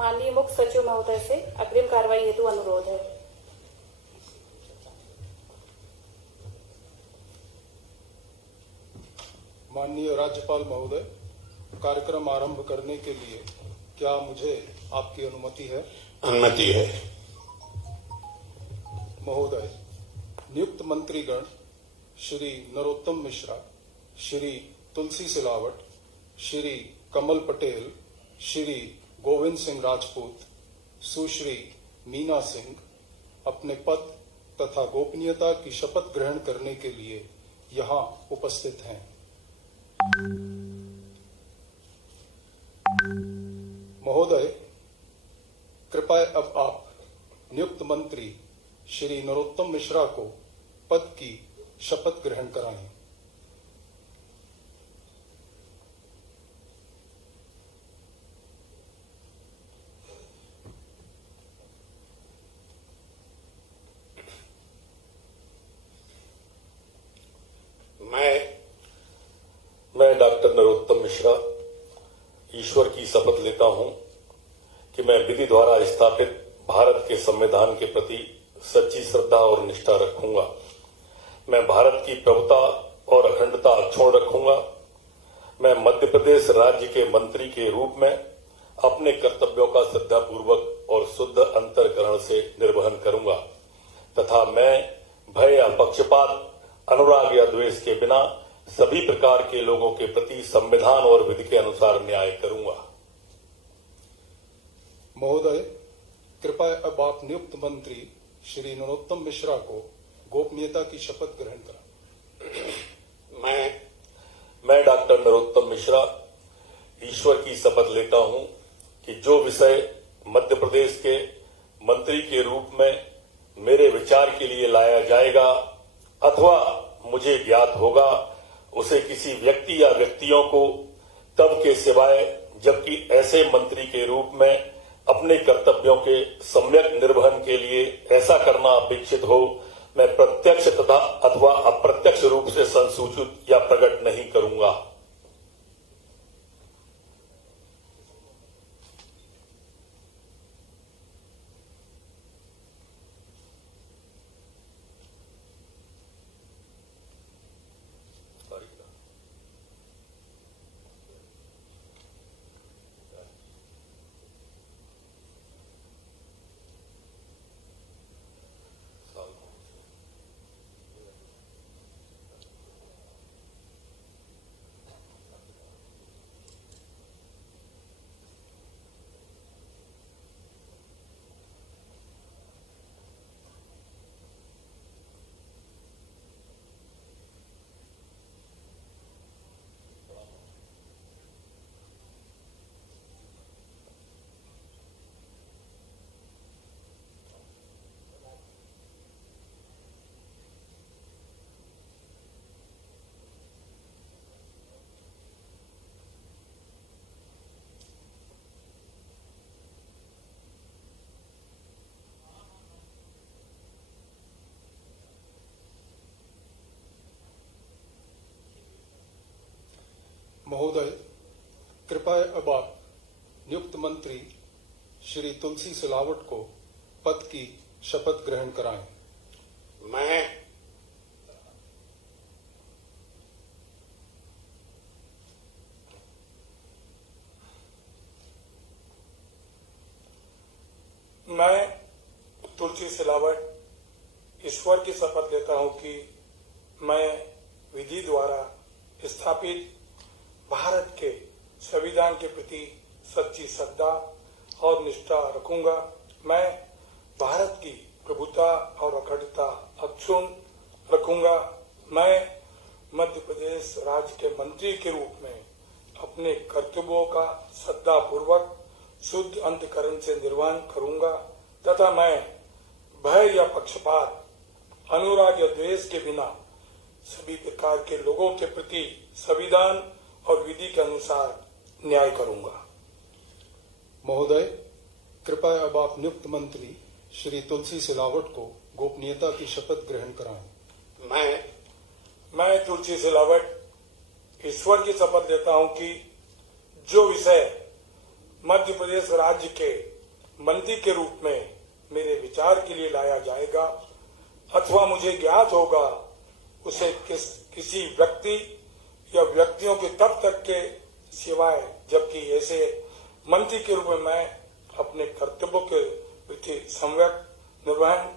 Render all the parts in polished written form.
माननीय मुख्य सचिव महोदय से अग्रिम कार्रवाई हेतु अनुरोध है। माननीय राज्यपाल महोदय, कार्यक्रम आरंभ करने के लिए क्या मुझे आपकी अनुमति है? अनुमति है। महोदय, नियुक्त मंत्रीगण श्री नरोत्तम मिश्रा, श्री तुलसी सिलावट, श्री कमल पटेल, श्री गोविंद सिंह राजपूत, सुश्री मीना सिंह अपने पद तथा गोपनीयता की शपथ ग्रहण करने के लिए यहाँ उपस्थित हैं। महोदय, कृपया अब आप नियुक्त मंत्री श्री नरोत्तम मिश्रा को पद की शपथ ग्रहण कराएं। मैं डॉक्टर नरोत्तम मिश्रा ईश्वर की शपथ लेता हूं कि मैं विधि द्वारा स्थापित भारत के संविधान के प्रति सच्ची श्रद्धा और निष्ठा रखूंगा। मैं भारत की प्रभुता और अखंडता अक्षुण्ण रखूंगा। मैं मध्य प्रदेश राज्य के मंत्री के रूप में अपने कर्तव्यों का श्रद्धापूर्वक और शुद्ध अंतःकरण से निर्वहन करूंगा तथा मैं भय या पक्षपात, अनुराग या द्वेष के बिना सभी प्रकार के लोगों के प्रति संविधान और विधि के अनुसार न्याय करूंगा। महोदय, कृपया अब आप नियुक्त मंत्री श्री नरोत्तम मिश्रा को गोपनीयता की शपथ ग्रहण कराएं। मैं डॉक्टर नरोत्तम मिश्रा ईश्वर की शपथ लेता हूं कि जो विषय मध्य प्रदेश के मंत्री के रूप में मेरे विचार के लिए लाया जाएगा अथवा मुझे ज्ञात होगा, उसे किसी व्यक्ति या व्यक्तियों को तब के सिवाय जबकि ऐसे मंत्री के रूप में अपने कर्तव्यों के सम्यक निर्वहन के लिए ऐसा करना अपेक्षित हो, मैं प्रत्यक्ष तथा अथवा अप्रत्यक्ष रूप से संसूचित या प्रकट नहीं करूंगा। महोदय, कृपया अब आप नियुक्त मंत्री श्री तुलसी सिलावट को पद की शपथ ग्रहण कराएं। मैं तुलसी सिलावट ईश्वर की शपथ लेता हूं कि मैं विधि द्वारा स्थापित भारत के संविधान के प्रति सच्ची श्रद्धा और निष्ठा रखूंगा। मैं भारत की प्रभुता और अखंडता अक्षुण्ण रखूंगा। मैं मध्य प्रदेश राज्य के मंत्री के रूप में अपने कर्तव्यों का श्रद्धापूर्वक शुद्ध अंतःकरण से निर्वहन करूंगा तथा मैं भय या पक्षपात, अनुराग या द्वेष के बिना सभी प्रकार के लोगों के प्रति संविधान और विधि के अनुसार न्याय करूंगा। महोदय, कृपया अब आप नियुक्त मंत्री श्री तुलसी सिलावट को गोपनीयता की शपथ ग्रहण कराएं। मैं तुलसी सिलावट ईश्वर की शपथ लेता हूं कि जो विषय मध्य प्रदेश राज्य के मंत्री के रूप में मेरे विचार के लिए लाया जाएगा अथवा मुझे ज्ञात होगा उसे किसी व्यक्ति या व्यक्तियों के तब तक के सिवाय जबकि ऐसे मंत्री के रूप में मैं अपने कर्तव्यों के प्रति सम्यक निर्वहन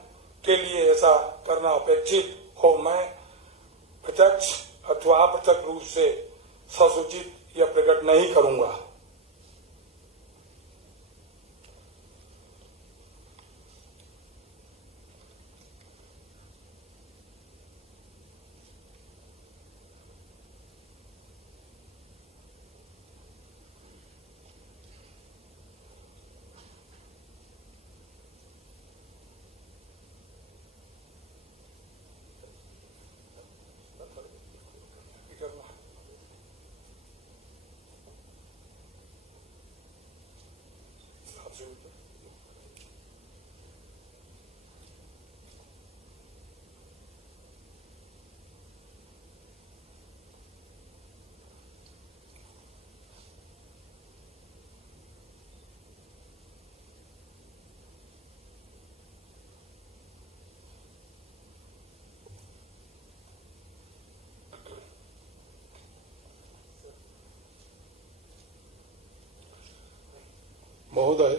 के लिए ऐसा करना अपेक्षित हो मैं प्रत्यक्ष अथवा अप्रत्यक्ष रूप से ससूचित या प्रकट नहीं करूंगा। महोदय,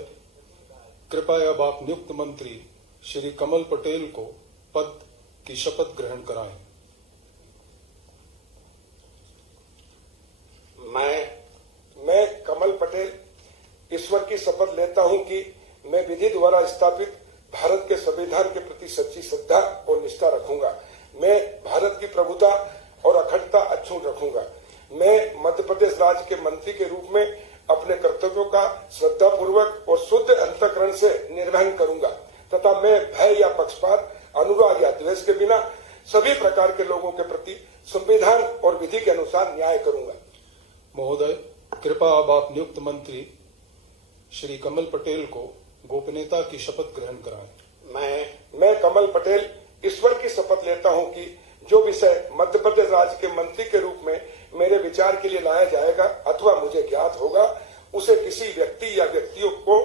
कृपया अब आप नियुक्त मंत्री श्री कमल पटेल को पद की शपथ ग्रहण कराएं। मैं कमल पटेल ईश्वर की शपथ लेता हूं कि मैं विधि द्वारा स्थापित भारत के संविधान के प्रति सच्ची श्रद्धा और निष्ठा रखूंगा। मैं भारत की प्रभुता और अखंडता अक्षुण्ण रखूंगा। मैं मध्य प्रदेश राज्य के मंत्री के रूप में अपने कर्तव्यों का श्रद्धापूर्वक और शुद्ध अंतःकरण से निर्वहन करूंगा तथा मैं भय या पक्षपात, अनुराग या द्वेष के बिना सभी प्रकार के लोगों के प्रति संविधान और विधि के अनुसार न्याय करूंगा। महोदय, कृपया अब आप नियुक्त मंत्री श्री कमल पटेल को गोपनीयता की शपथ ग्रहण कराएं। मैं कमल पटेल ईश्वर की शपथ लेता हूं कि जो विषय मध्य प्रदेश राज्य के मंत्री के रूप में मेरे विचार के लिए लाया जाएगा अथवा मुझे ज्ञात होगा उसे किसी व्यक्ति या व्यक्तियों को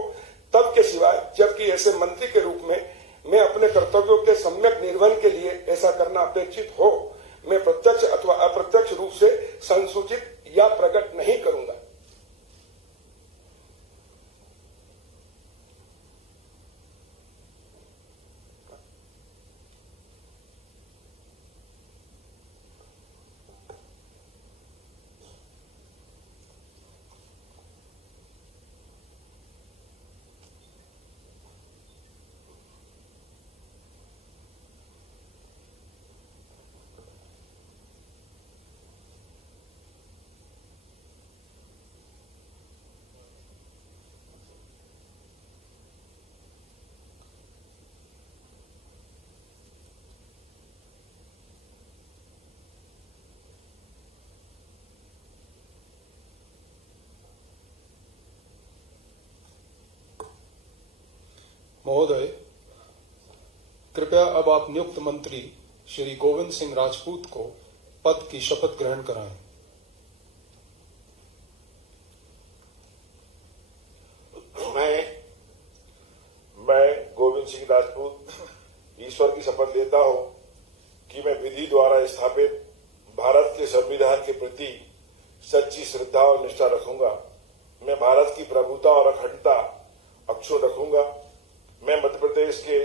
तब के सिवाय जबकि ऐसे मंत्री के रूप में मैं अपने कर्तव्यों के सम्यक निर्वहन के लिए ऐसा करना अपेक्षित हो मैं प्रत्यक्ष अथवा अप्रत्यक्ष रूप से संसूचित या प्रकट नहीं करूंगा। महोदय, कृपया अब आप नियुक्त मंत्री श्री गोविंद सिंह राजपूत को पद की शपथ ग्रहण कराएं। मैं गोविंद सिंह राजपूत ईश्वर की शपथ लेता हूं कि मैं विधि द्वारा स्थापित भारत के संविधान के प्रति सच्ची श्रद्धा और निष्ठा रखूंगा। मैं भारत की प्रभुता और अखंडता अक्षुण्ण रखूंगा। मैं मध्य प्रदेश के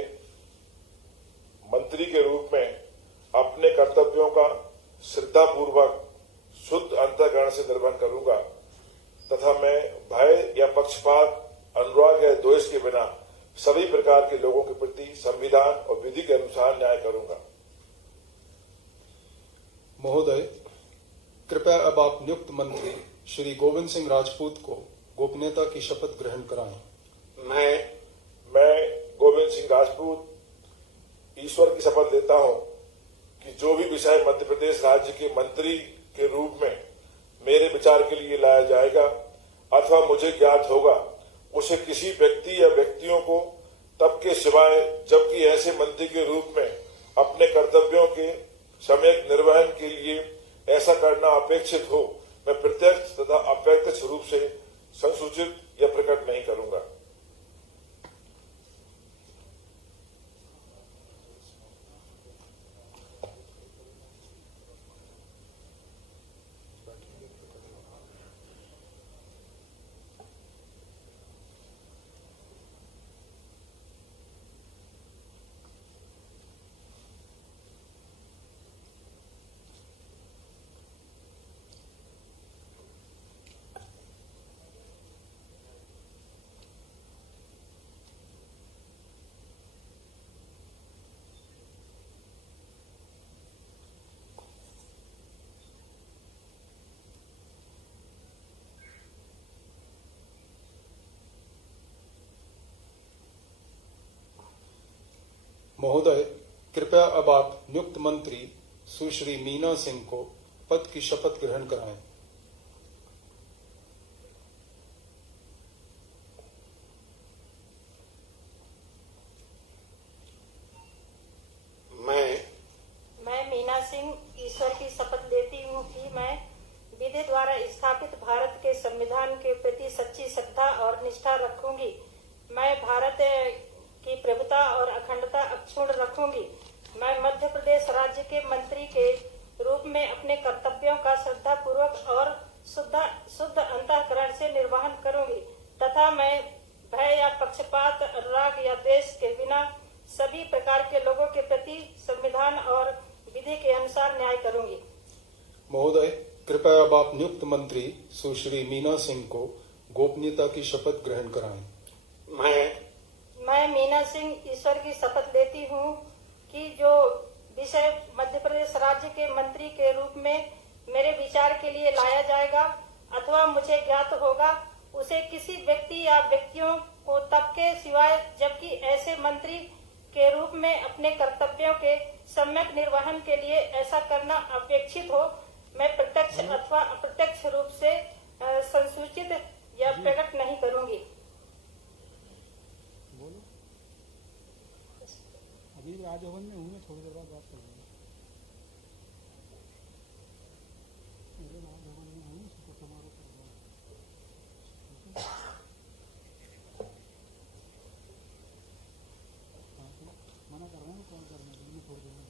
मंत्री के रूप में अपने कर्तव्यों का श्रद्धापूर्वक शुद्ध अंतःकरण से निर्वहन करूंगा तथा मैं भय या पक्षपात, अनुराग या द्वेष के बिना सभी प्रकार के लोगों के प्रति संविधान और विधि के अनुसार न्याय करूंगा। महोदय, कृपया अब आप नियुक्त मंत्री श्री गोविंद सिंह राजपूत को गोपनीयता की शपथ ग्रहण कराएं। मैं गोविंद सिंह राजपूत ईश्वर की शपथ लेता हूं कि जो भी विषय मध्य प्रदेश राज्य के मंत्री के रूप में मेरे विचार के लिए लाया जाएगा अथवा मुझे ज्ञात होगा उसे किसी व्यक्ति या व्यक्तियों को तब के सिवाय जबकि ऐसे मंत्री के रूप में अपने कर्तव्यों के सम्यक निर्वहन के लिए ऐसा करना अपेक्षित हो मैं प्रत्यक्ष तथा अप्रत्यक्ष रूप से संसूचित या प्रकट नहीं करूंगा। महोदय, कृपया अब आप नियुक्त मंत्री सुश्री मीना सिंह को पद की शपथ ग्रहण कराएं। मैं मीना सिंह ईश्वर की शपथ लेती हूँ कि मैं विधि द्वारा स्थापित भारत के संविधान के प्रति सच्ची श्रद्धा और निष्ठा रखूंगी। मैं भारत की प्रभुता और अखंडता अक्षुण्ण रखूंगी। मैं मध्य प्रदेश राज्य के मंत्री के रूप में अपने कर्तव्यों का श्रद्धा पूर्वक और शुद्ध अंतःकरण से निर्वहन करूंगी तथा मैं भय या पक्षपात, राग या द्वेष के बिना सभी प्रकार के लोगों के प्रति संविधान और विधि के अनुसार न्याय करूंगी। महोदय, कृपया अब आप नियुक्त मंत्री सुश्री मीना सिंह को गोपनीयता की शपथ ग्रहण कराएं। मैं मीना सिंह ईश्वर की शपथ लेती हूँ कि जो विषय मध्य प्रदेश राज्य के मंत्री के रूप में मेरे विचार के लिए लाया जाएगा अथवा मुझे ज्ञात होगा, उसे किसी व्यक्ति या व्यक्तियों को तब के सिवाय जबकि ऐसे मंत्री के रूप में अपने कर्तव्यों के सम्यक निर्वहन के लिए ऐसा करना अपेक्षित हो, मैं प्रत्यक्ष अथवा अप्रत्यक्ष रूप से संसूचित या प्रकट नहीं करूंगी। अभी राजभवन में हूँ, थोड़ी देर बाद बात करूँगा। राजभवन में हूँ, शपथ समारोह करवाऊँ। मना कर रहे हैं, कॉल करने के लिए थोड़ी देर में।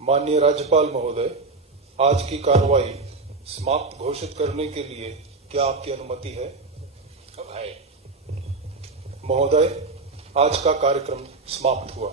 माननीय राज्यपाल महोदय, आज की कार्रवाई समाप्त घोषित करने के लिए क्या आपकी अनुमति है? महोदय, आज का कार्यक्रम समाप्त हुआ।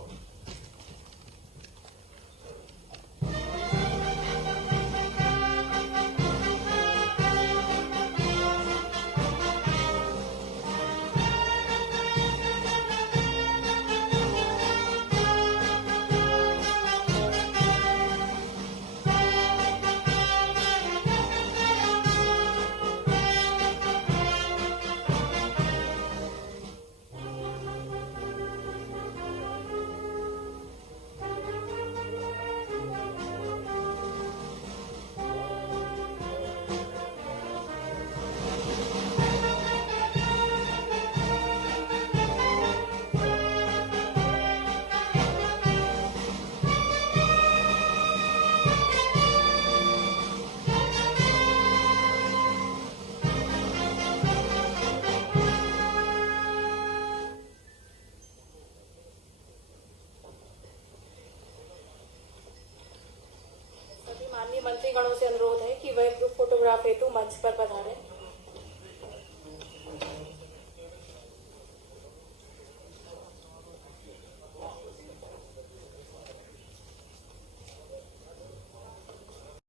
मंत्रीगणों से अनुरोध है कि वह ग्रुप फोटोग्राफ हेतु मंच पर पधारें।